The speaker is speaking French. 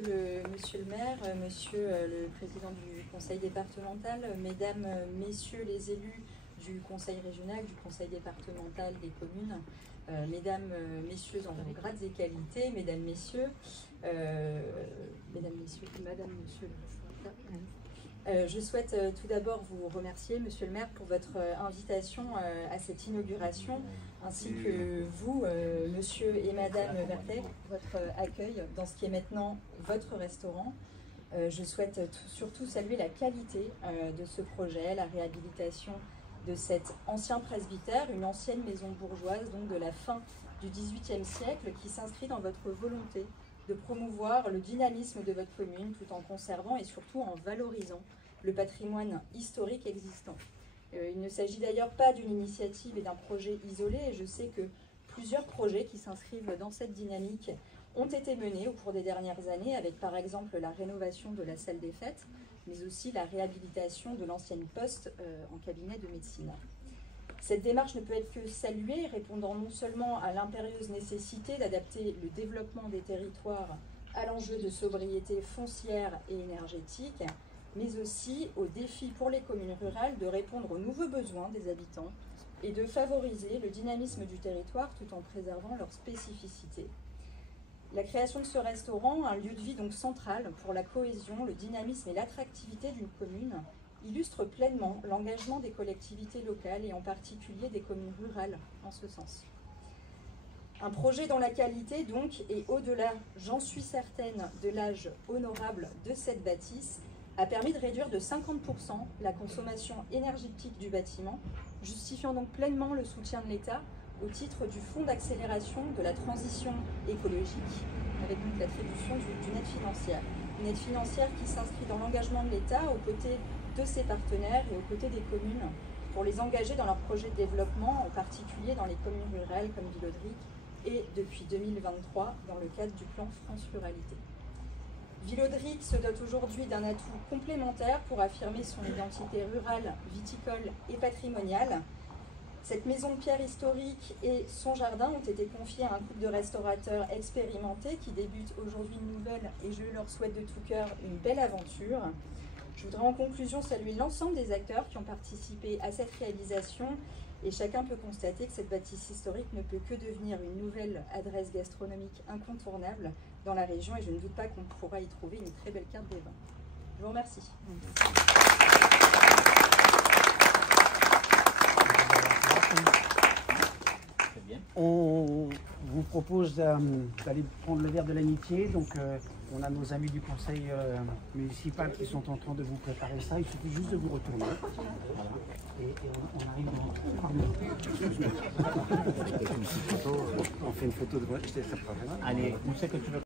Monsieur le maire, monsieur le président du conseil départemental, mesdames, messieurs les élus du conseil régional, du conseil départemental des communes, mesdames, messieurs en vos grades et qualités, mesdames, messieurs, madame, monsieur. Je souhaite tout d'abord vous remercier, monsieur le maire, pour votre invitation à cette inauguration, ainsi que vous, monsieur et madame Vertet, votre accueil dans ce qui est maintenant votre restaurant. Je souhaite surtout saluer la qualité de ce projet, la réhabilitation de cet ancien presbytère, une ancienne maison bourgeoise donc de la fin du XVIIIe siècle, qui s'inscrit dans votre volonté de promouvoir le dynamisme de votre commune tout en conservant et surtout en valorisant le patrimoine historique existant. Il ne s'agit d'ailleurs pas d'une initiative et d'un projet isolé, et je sais que plusieurs projets qui s'inscrivent dans cette dynamique ont été menés au cours des dernières années, avec par exemple la rénovation de la salle des fêtes, mais aussi la réhabilitation de l'ancienne poste en cabinet de médecine. Cette démarche ne peut être que saluée, répondant non seulement à l'impérieuse nécessité d'adapter le développement des territoires à l'enjeu de sobriété foncière et énergétique, mais aussi au défi pour les communes rurales de répondre aux nouveaux besoins des habitants et de favoriser le dynamisme du territoire tout en préservant leurs spécificités. La création de ce restaurant, un lieu de vie donc central pour la cohésion, le dynamisme et l'attractivité d'une commune, illustre pleinement l'engagement des collectivités locales et en particulier des communes rurales en ce sens. Un projet dont la qualité donc est au-delà, j'en suis certaine, de l'âge honorable de cette bâtisse, a permis de réduire de 50% la consommation énergétique du bâtiment, justifiant donc pleinement le soutien de l'État au titre du Fonds d'accélération de la transition écologique, avec donc l'attribution d'une aide financière. Une aide financière qui s'inscrit dans l'engagement de l'État aux côtés de ses partenaires et aux côtés des communes pour les engager dans leurs projets de développement, en particulier dans les communes rurales comme Villaudric et depuis 2023 dans le cadre du plan France Ruralité. Villaudric se dote aujourd'hui d'un atout complémentaire pour affirmer son identité rurale, viticole et patrimoniale. Cette maison de pierre historique et son jardin ont été confiés à un couple de restaurateurs expérimentés qui débutent aujourd'hui une nouvelle, et je leur souhaite de tout cœur une belle aventure. Je voudrais en conclusion saluer l'ensemble des acteurs qui ont participé à cette réalisation, et chacun peut constater que cette bâtisse historique ne peut que devenir une nouvelle adresse gastronomique incontournable dans la région, et je ne doute pas qu'on pourra y trouver une très belle carte des vins. Je vous remercie. On vous propose d'aller prendre le verre de l'amitié. Donc, on a nos amis du conseil municipal qui sont en train de vous préparer ça. Il suffit juste de vous retourner. Voilà. Et on arrive dans... On fait une photo de moi. Allez, où c'est que tu veux?